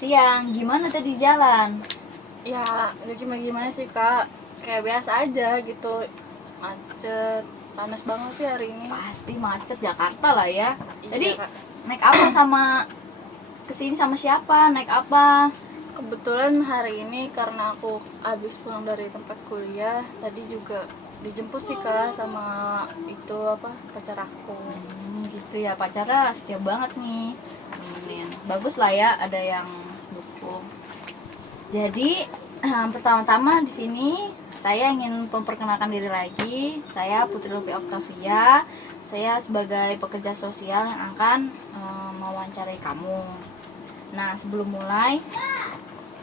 Siang, gimana tadi jalan? Ya gak gimana sih kak, kayak biasa aja gitu, macet, panas banget sih hari ini. Pasti macet Jakarta lah ya. Tadi Iya kak, naik apa sama kesini sama siapa? Naik apa? kebetulan hari ini karena aku habis pulang dari tempat kuliah, tadi juga dijemput sih kak sama itu apa pacar aku. Gitu ya, pacarnya setia banget nih. Nemenin. Bagus lah ya, ada yang dukung. Jadi pertama-tama di sini saya ingin memperkenalkan diri lagi. Saya Putri Lufi Octavia. Saya sebagai pekerja sosial yang akan mewawancarai kamu. Nah, sebelum mulai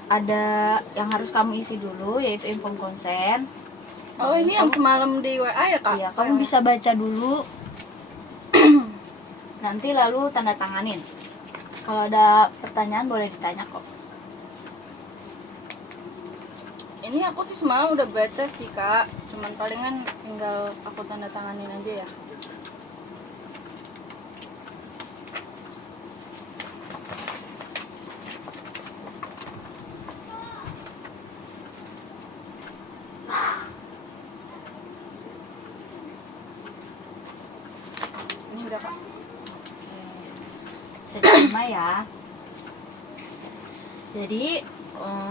ada yang harus kamu isi dulu, yaitu info konsen. Oh ini yang semalam di WA ya kak? Iya, kamu bisa baca dulu. Nanti lalu tanda tanganin. Kalau ada pertanyaan boleh ditanya kok. Ini aku sih semalam udah baca sih kak, cuman palingan tinggal aku tanda tanganin aja ya. Ini udah kak. Bisa diterima ya. Jadi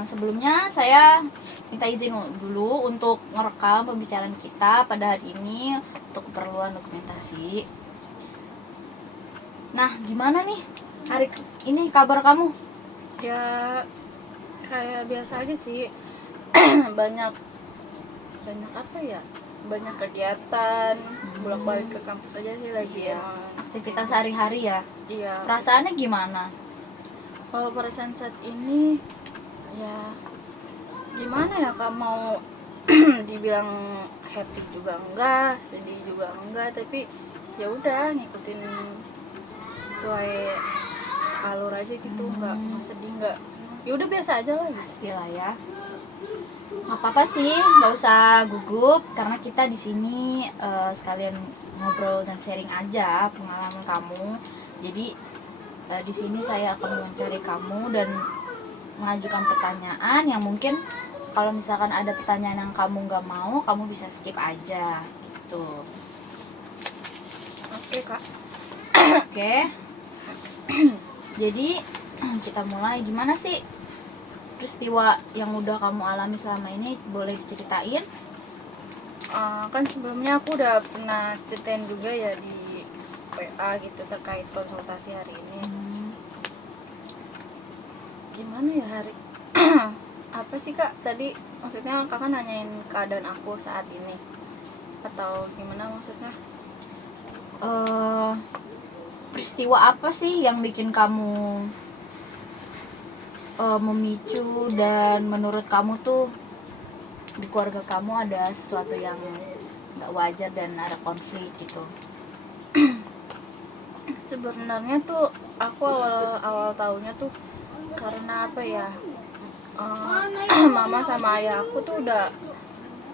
sebelumnya saya minta izin dulu untuk merekam pembicaraan kita pada hari ini untuk keperluan dokumentasi. Nah, gimana nih hari ini kabar kamu? Ya kayak biasa aja sih. banyak banyak apa ya, banyak kegiatan, bolak-balik ke kampus aja sih lagi Iya. emang. Aktivitas sehari-hari ya. Iya, Perasaannya gimana? kalau perasaan saat ini ya gimana ya kak, mau dibilang happy juga enggak, sedih juga enggak, tapi ya udah ngikutin sesuai alur aja gitu, nggak sedih nggak senang, ya udah biasa aja lah gitu. Pastilah ya. Nggak apa-apa sih, nggak usah gugup karena kita di sini sekalian ngobrol dan sharing aja pengalaman kamu. Jadi di sini saya akan mencari kamu dan mengajukan pertanyaan yang mungkin kalau misalkan ada pertanyaan yang kamu nggak mau, kamu bisa skip aja gitu. Oke kak. Oke. Jadi kita mulai. Gimana sih peristiwa yang udah kamu alami selama ini, boleh diceritain? Kan sebelumnya aku udah pernah ceritain juga ya di WA gitu terkait konsultasi hari ini. Gimana ya hari apa sih kak tadi, maksudnya kakak nanyain keadaan aku saat ini atau gimana maksudnya? Peristiwa apa sih yang bikin kamu memicu dan menurut kamu tuh di keluarga kamu ada sesuatu yang nggak wajar dan ada konflik gitu? Sebenarnya tuh aku awal tahunya tuh karena apa ya, mama sama ayah aku tuh udah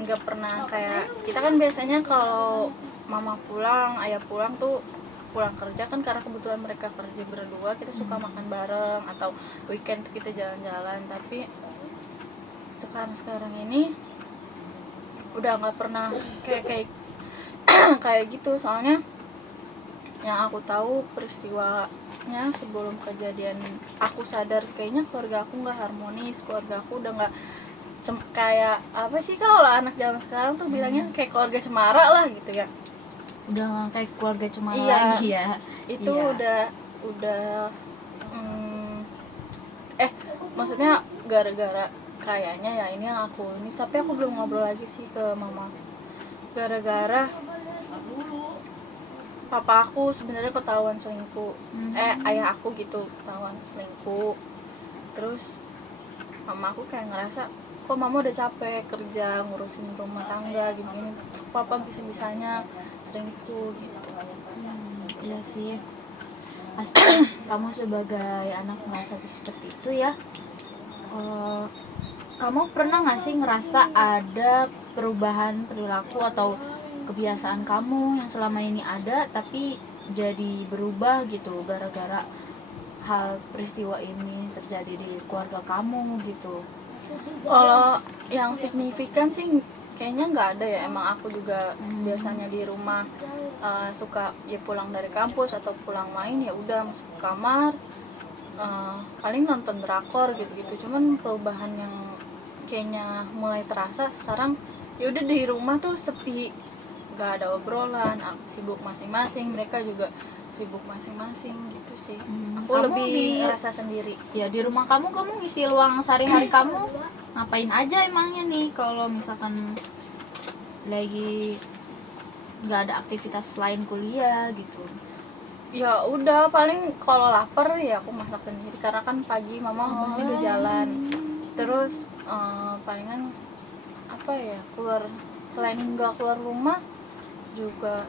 nggak pernah kayak kita kan biasanya kalau mama pulang ayah pulang tuh pulang kerja kan, karena kebetulan mereka kerja berdua, kita suka makan bareng atau weekend tuh kita jalan-jalan. Tapi sekarang ini udah nggak pernah kayak kayak gitu. Soalnya yang aku tahu peristiwanya sebelum kejadian, aku sadar kayaknya keluarga aku nggak harmonis, keluarga aku udah nggak kayak apa sih kalau anak zaman sekarang tuh bilangnya kayak keluarga cemara lah gitu ya. Udah nggak kayak keluarga cuma Iya, lagi ya. itu Iya. udah maksudnya gara-gara kayaknya ya ini yang aku ini, tapi aku belum ngobrol lagi sih ke mama. Gara-gara papa aku sebenarnya ketahuan selingkuh, ayah aku gitu ketahuan selingkuh. Terus mama aku kayak ngerasa kok mama udah capek kerja ngurusin rumah tangga gini, papa bisa-bisanya selingkuh gitu. Iya sih, pasti kamu sebagai anak merasa seperti itu ya. Kamu pernah nggak sih ngerasa ada perubahan perilaku atau kebiasaan kamu yang selama ini ada tapi jadi berubah gitu gara-gara hal peristiwa ini terjadi di keluarga kamu gitu? Kalau yang signifikan sih kayaknya nggak ada ya. Emang aku juga biasanya di rumah suka ya pulang dari kampus atau pulang main ya udah masuk ke kamar, paling nonton drakor gitu-gitu. Cuman perubahan yang kayaknya mulai terasa sekarang, ya udah di rumah tuh sepi, nggak ada obrolan, sibuk masing-masing, mereka juga sibuk masing-masing gitu sih. Aku Kamu lebih ngerasa sendiri. Ya di rumah kamu ngisi luang sehari-hari kamu ngapain aja emangnya nih kalau misalkan lagi nggak ada aktivitas lain kuliah gitu? Ya udah, paling kalau lapar ya aku masak sendiri karena kan pagi mama pasti udah jalan. Terus palingan apa ya, keluar, selain nggak keluar rumah juga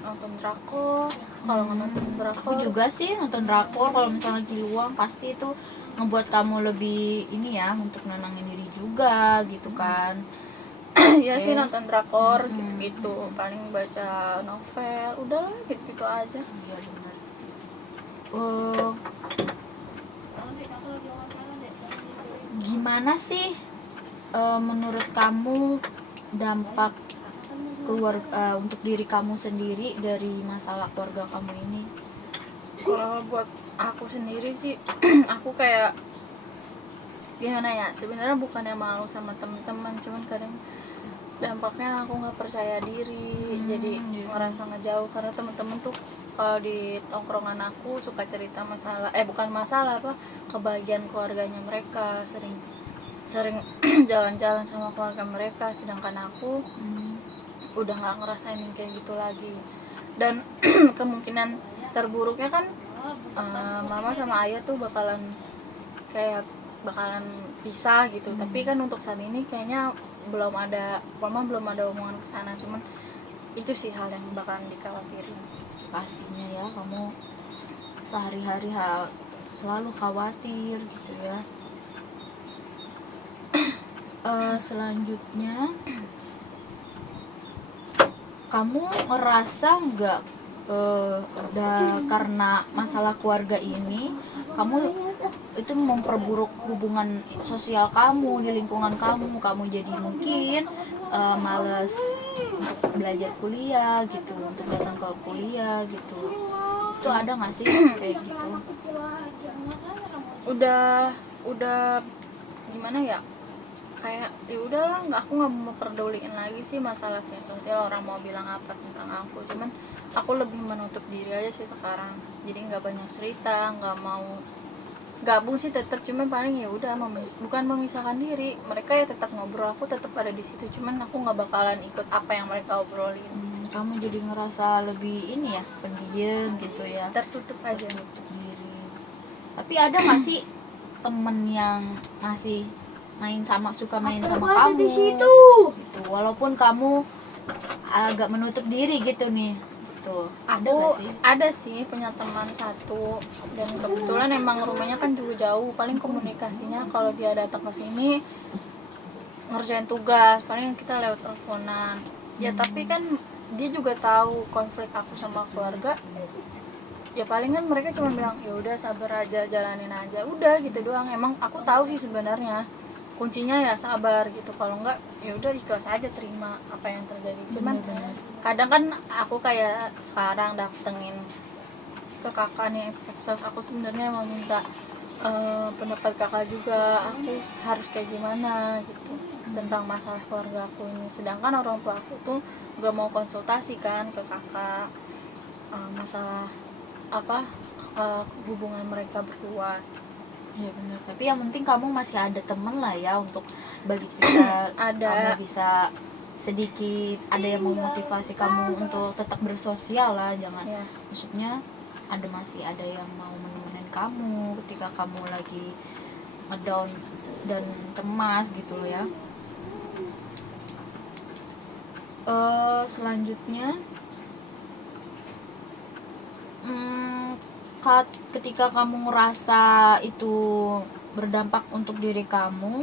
nonton drakor. Kalau nggak nonton Aku drakor juga sih nonton drakor kalau misalnya lagi luang, pasti itu ngebuat kamu lebih ini ya, untuk nenangin diri juga gitu kan. ya sih nonton drakor Hmm. gitu-gitu, paling baca novel, udahlah gitu-gitu aja. Iya benar. Eh, Gimana sih menurut kamu dampak untuk diri kamu sendiri dari masalah keluarga kamu ini? Kalau buat aku sendiri sih aku kayak gimana ya, sebenarnya bukannya malu sama teman-teman, cuman kadang dampaknya aku nggak percaya diri, jadi ngerasa ngejauh karena teman-teman tuh kalau di tongkrongan aku suka cerita masalah, bukan masalah apa, kebahagiaan keluarganya mereka, sering jalan-jalan sama keluarga mereka, sedangkan aku udah nggak ngerasain yang kayak gitu lagi. Dan kemungkinan terburuknya kan mama sama ayah tuh bakalan pisah gitu. Tapi kan untuk saat ini kayaknya mama belum ada omongan kesana, cuman itu sih hal yang bakalan dikhawatirin. Pastinya ya, kamu sehari-hari selalu khawatir gitu ya. Selanjutnya, kamu ngerasa nggak karena masalah keluarga ini kamu itu memperburuk hubungan sosial kamu di lingkungan kamu jadi mungkin males untuk belajar kuliah gitu, untuk datang ke kuliah gitu? Itu ada nggak sih kayak gitu? Udah gimana ya, kayak ya udahlah, aku nggak mau peduliin lagi sih masalahnya sosial, orang mau bilang apa tentang aku. Cuman aku lebih menutup diri aja sih sekarang, jadi nggak banyak cerita, nggak mau gabung sih tetap, cuman paling ya udah bukan memisahkan diri, mereka ya tetap ngobrol, aku tetap ada di situ, cuman aku nggak bakalan ikut apa yang mereka obrolin. Kamu jadi ngerasa lebih ini ya, pendiam gitu ya, Tertutup aja. tertutup diri. Tapi ada nggak sih temen yang masih suka main sama kamu gitu, walaupun kamu agak menutup diri gitu nih gitu? Ada nggak sih? Ada sih, punya teman satu, dan kebetulan emang rumahnya kan juga jauh, paling komunikasinya kalau dia datang ke sini ngerjain tugas paling kita lewat teleponan ya. Tapi kan dia juga tahu konflik aku sama keluarga, ya palingan mereka cuma bilang ya udah sabar aja, jalanin aja, udah gitu doang. Emang aku tahu sih sebenarnya kuncinya ya sabar gitu, kalau enggak ya udah ikhlas aja, terima apa yang terjadi. Cuman kadang kan aku kayak sekarang datengin ke kakak nih eksos, aku sebenarnya mau minta pendapat kakak juga, aku harus kayak gimana gitu tentang masalah keluarga aku ini. Sedangkan orang tua aku tuh gak mau konsultasi kan ke kakak masalah apa hubungan mereka berdua. Ya benar, tapi yang penting kamu masih ada temen lah ya untuk bagi cerita. Ada. Kamu bisa sedikit ada yang memotivasi kamu untuk tetap bersosial lah, jangan Ya. maksudnya masih ada yang mau menemenin kamu ketika kamu lagi ngedown dan cemas gitu loh ya. Selanjutnya, ketika kamu ngerasa itu berdampak untuk diri kamu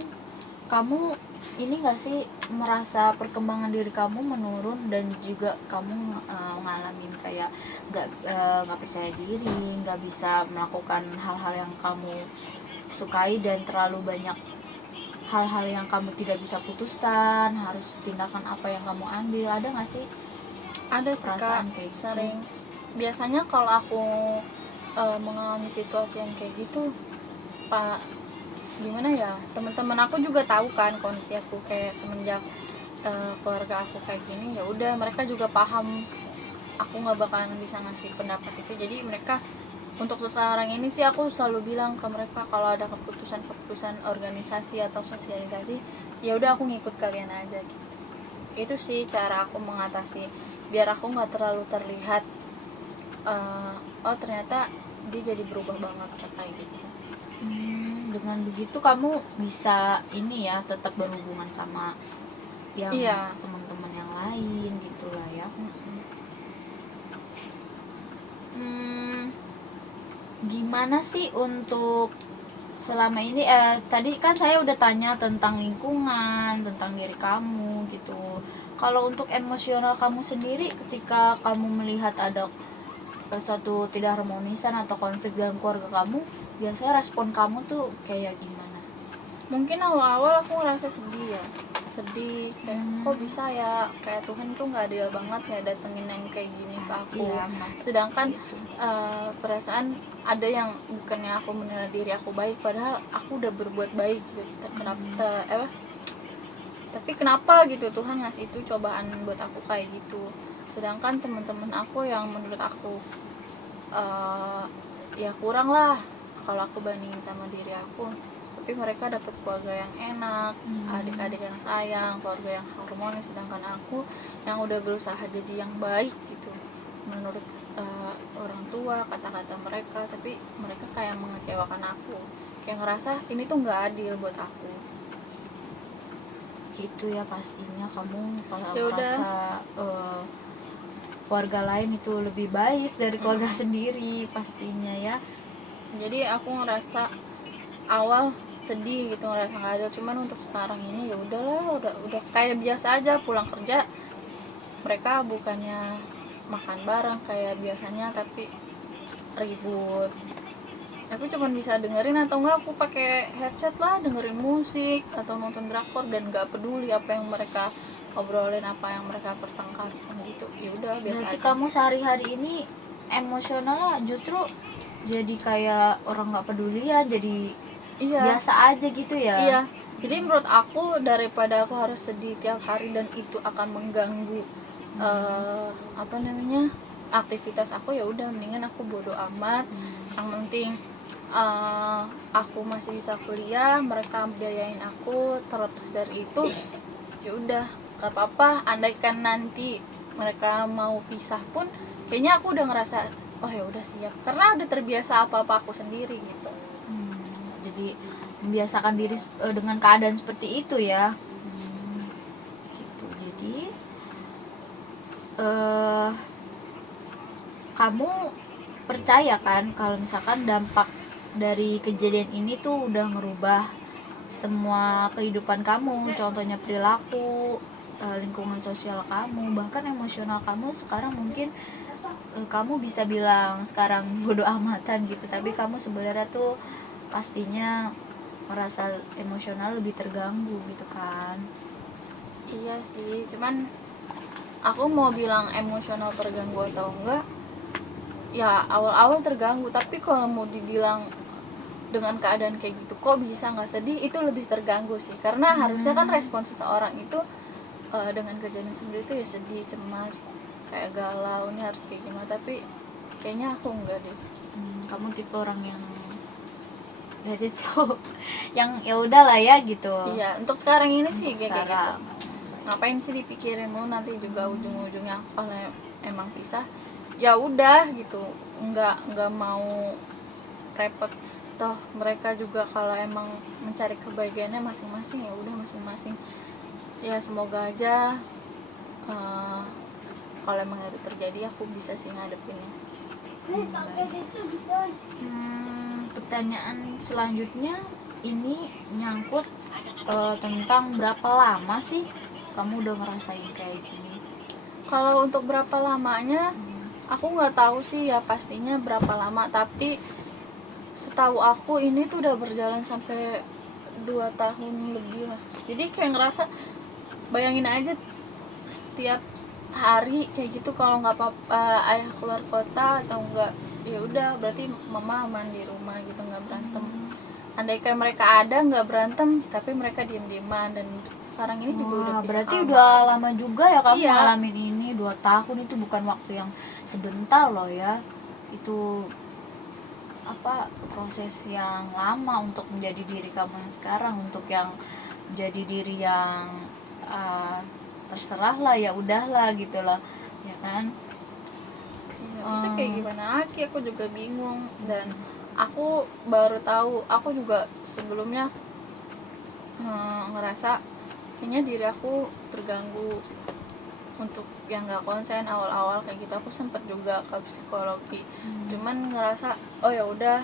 ini nggak sih merasa perkembangan diri kamu menurun dan juga kamu ngalamin kayak nggak percaya diri, nggak bisa melakukan hal-hal yang kamu sukai dan terlalu banyak hal-hal yang kamu tidak bisa putuskan, harus tindakan apa yang kamu ambil, ada nggak sih Ada sih Kak, perasaan kayak gitu? sering. Biasanya kalau aku mengalami situasi yang kayak gitu, Pak, gimana ya, teman-teman aku juga tahu kan kondisi aku kayak semenjak keluarga aku kayak gini, ya udah mereka juga paham aku nggak bakalan bisa ngasih pendapat itu. Jadi mereka, untuk sekarang ini sih aku selalu bilang ke mereka kalau ada keputusan-keputusan organisasi atau sosialisasi, ya udah aku ngikut kalian aja gitu. Itu sih cara aku mengatasi, biar aku nggak terlalu terlihat oh ternyata dia jadi berubah banget kayak gitu. Dengan begitu kamu bisa ini ya, tetap berhubungan sama yang Iya. teman-teman yang lain gitulah ya. Gimana sih untuk selama ini, tadi kan saya udah tanya tentang lingkungan, tentang diri kamu gitu. Kalau untuk emosional kamu sendiri, ketika kamu melihat ada suatu tidak harmonisan atau konflik dalam keluarga kamu, biasanya respon kamu tuh kayak gimana? Mungkin awal-awal aku ngerasa sedih ya, sedih kayak kok bisa ya, kayak Tuhan tuh nggak adil banget ya datengin yang kayak gini ke Pasti aku. ya, Mas. Sedangkan Gitu. perasaan ada yang bukannya aku menilai diri aku baik, padahal aku udah berbuat baik gitu. Tapi kenapa gitu Tuhan ngasih itu cobaan buat aku kayak gitu. Sedangkan teman-teman aku yang menurut aku ya kurang lah kalau aku bandingin sama diri aku, tapi mereka dapat keluarga yang enak, adik-adik yang sayang, keluarga yang harmonis, sedangkan aku yang udah berusaha jadi yang baik gitu menurut orang tua, kata-kata mereka, tapi mereka kayak mengecewakan aku, kayak ngerasa ini tuh nggak adil buat aku. Gitu ya, pastinya kamu kalau Ya udah. merasa keluarga lain itu lebih baik dari keluarga sendiri pastinya ya. Jadi aku ngerasa awal sedih gitu, ngerasa nggak adil, cuman untuk sekarang ini ya udahlah, udah kayak biasa aja. Pulang kerja mereka bukannya makan bareng kayak biasanya, tapi ribut. Aku cuma bisa dengerin, atau enggak aku pakai headset lah, dengerin musik atau nonton drakor, dan nggak peduli apa yang mereka obrolin, apa yang mereka pertengkarkan gitu. Ya udah biasa Berarti aja. kamu sehari-hari ini emosionalnya justru jadi kayak orang nggak peduli ya, jadi Iya. biasa aja gitu ya. Iya. Jadi menurut aku, daripada aku harus sedih tiap hari dan itu akan mengganggu aktivitas aku, ya udah mendingan aku bodo amat. Yang penting aku masih bisa kuliah, mereka biayain aku, terlepas dari itu ya udah gak apa-apa. Andaikan nanti mereka mau pisah pun, kayaknya aku udah ngerasa oh ya udah siap, karena udah terbiasa apa-apa aku sendiri gitu. Jadi membiasakan diri dengan keadaan seperti itu ya. Gitu. Jadi kamu percaya kan kalau misalkan dampak dari kejadian ini tuh udah ngerubah semua kehidupan kamu, contohnya perilaku, lingkungan sosial kamu, bahkan emosional kamu sekarang mungkin kamu bisa bilang sekarang bodo amatan gitu, tapi kamu sebenarnya tuh pastinya merasa emosional lebih terganggu gitu kan. Iya sih, cuman aku mau bilang emosional terganggu atau enggak, ya awal-awal terganggu. Tapi kalau mau dibilang dengan keadaan kayak gitu kok bisa nggak sedih, itu lebih terganggu sih, karena harusnya kan respon seseorang itu dengan kejadian sendiri itu ya sedih, cemas, kayak galau, ini harus kayak gimana. Tapi kayaknya aku enggak deh. Kamu tipe orang yang jadi tuh yang ya udahlah ya gitu. Iya, untuk sekarang ini Untuk sih kayak gitu. sekarang. Ngapain sih dipikirin mulu, nanti juga ujung-ujungnya kalau emang pisah ya udah gitu. Nggak mau repot, toh mereka juga kalau emang mencari kebahagiaannya masing-masing, ya udah masing-masing. Ya semoga aja kalau emang itu terjadi aku bisa sih ngadepinnya. Pertanyaan selanjutnya, ini nyangkut tentang berapa lama sih kamu udah ngerasain kayak gini? Kalau untuk berapa lamanya aku nggak tahu sih ya pastinya berapa lama, tapi setahu aku ini tuh udah berjalan sampai 2 tahun lebih lah. Jadi kayak ngerasa, bayangin aja setiap hari kayak gitu, kalau nggak ayah keluar kota atau enggak, ya udah berarti mama aman di rumah gitu, nggak berantem. Andaikan mereka ada nggak berantem, tapi mereka diem-dieman, dan sekarang ini juga udah Wah, bisa berarti kamar. udah lama juga ya kamu Iya. ngalamin ini. 2 tahun itu bukan waktu yang sebentar loh ya. Itu apa, proses yang lama untuk menjadi diri kamu yang sekarang, untuk yang jadi diri yang terserah lah, ya udahlah gitu loh ya kan. Iya, bisa kayak gimana lagi, aku juga bingung. Dan aku baru tahu, aku juga sebelumnya ngerasa kayaknya diri aku terganggu, untuk yang nggak konsen awal-awal kayak gitu. Aku sempet juga ke psikologi, cuman ngerasa oh ya udah,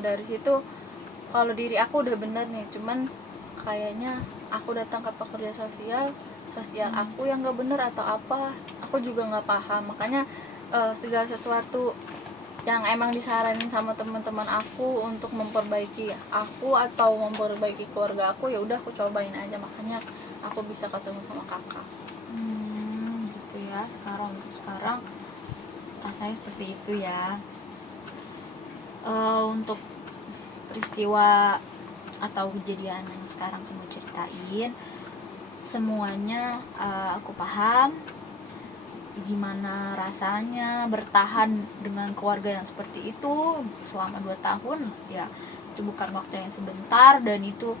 dari situ kalau diri aku udah bener nih, cuman kayaknya aku datang ke pekerja sosial aku yang nggak bener atau apa, aku juga nggak paham. Makanya segala sesuatu yang emang disaranin sama teman-teman aku untuk memperbaiki aku atau memperbaiki keluarga aku, ya udah aku cobain aja. Makanya aku bisa ketemu sama kakak. Gitu ya. Untuk sekarang rasanya seperti itu ya. Untuk peristiwa atau kejadian yang sekarang kamu ceritain, semuanya aku paham gimana rasanya bertahan dengan keluarga yang seperti itu selama 2 tahun. Ya, itu bukan waktu yang sebentar, dan itu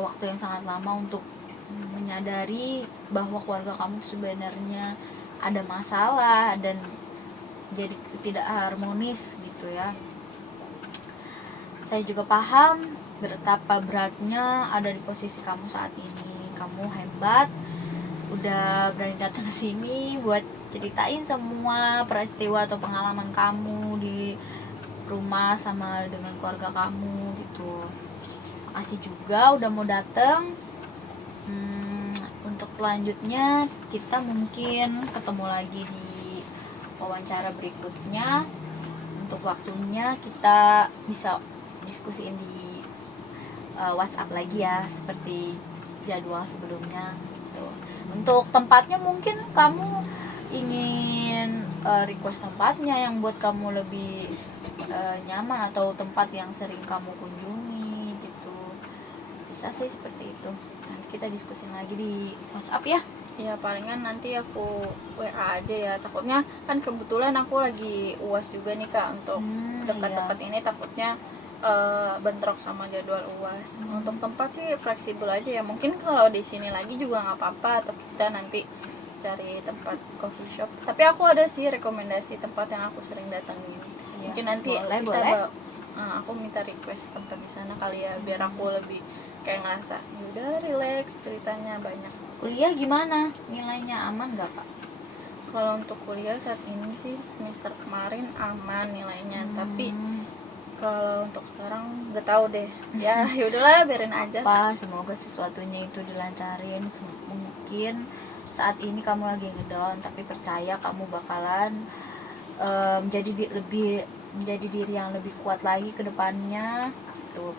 waktu yang sangat lama untuk menyadari bahwa keluarga kamu sebenarnya ada masalah dan jadi tidak harmonis gitu ya. Saya juga paham betapa beratnya ada di posisi kamu saat ini. Kamu hebat, udah berani datang ke sini buat ceritain semua peristiwa atau pengalaman kamu di rumah sama dengan keluarga kamu gitu. Makasih juga udah mau datang. Untuk selanjutnya kita mungkin ketemu lagi di wawancara berikutnya. Untuk waktunya kita bisa diskusiin di WhatsApp lagi ya, seperti jadwal sebelumnya gitu. Untuk tempatnya mungkin kamu ingin request tempatnya yang buat kamu lebih nyaman, atau tempat yang sering kamu kunjungi gitu. Bisa sih seperti itu. Nanti kita diskusin lagi di WhatsApp ya. Ya palingan nanti aku WA aja ya, takutnya kan kebetulan aku lagi UAS juga nih kak, untuk dekat-dekat ini takutnya bentrok sama jadwal UAS. Untuk tempat sih fleksibel aja ya, mungkin kalau di sini lagi juga nggak apa-apa, atau kita nanti cari tempat coffee shop. Tapi aku ada sih rekomendasi tempat yang aku sering datangin. Mungkin nanti boleh. Aku minta request tempat di sana kali ya, biar aku lebih kayak ngerasa udah relax, ceritanya banyak. Kuliah gimana? Nilainya aman gak kak? Kalau untuk kuliah saat ini sih semester kemarin aman nilainya, tapi kalau untuk sekarang nggak tahu deh. Ya yaudahlah, biarin aja. Semoga sesuatunya itu dilancarin. Mungkin saat ini kamu lagi ngedown, tapi percaya kamu bakalan menjadi diri yang lebih kuat lagi ke depannya gitu.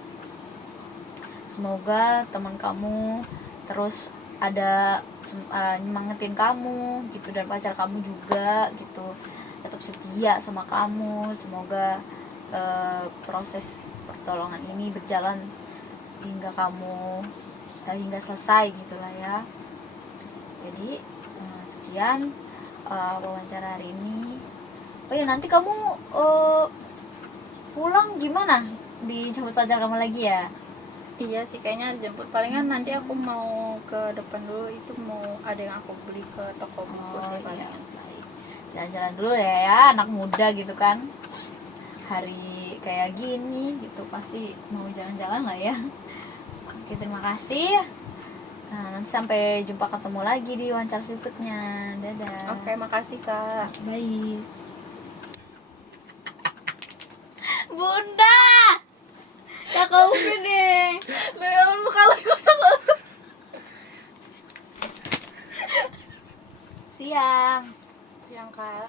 Semoga teman kamu terus ada nyemangetin kamu gitu, dan pacar kamu juga gitu tetap setia sama kamu. Semoga proses pertolongan ini berjalan hingga selesai gitulah ya. Jadi sekian wawancara hari ini. Oh ya, nanti kamu pulang gimana? Dijemput pacar kamu lagi ya? Iya sih, kayaknya dijemput. Palingan nanti aku mau ke depan dulu, itu mau ada yang aku beli ke toko buku sih palingan. Baik. Jalan-jalan dulu ya, anak muda gitu kan. Hari kayak gini gitu pasti mau jalan-jalan lah ya. Oke, terima kasih. Nah, nanti sampai jumpa, ketemu lagi di wawancara berikutnya. Dadah. Oke, makasih kak. Baik. Bunda. kau nih. Leon kalau kosong. Siang. Siang Kak.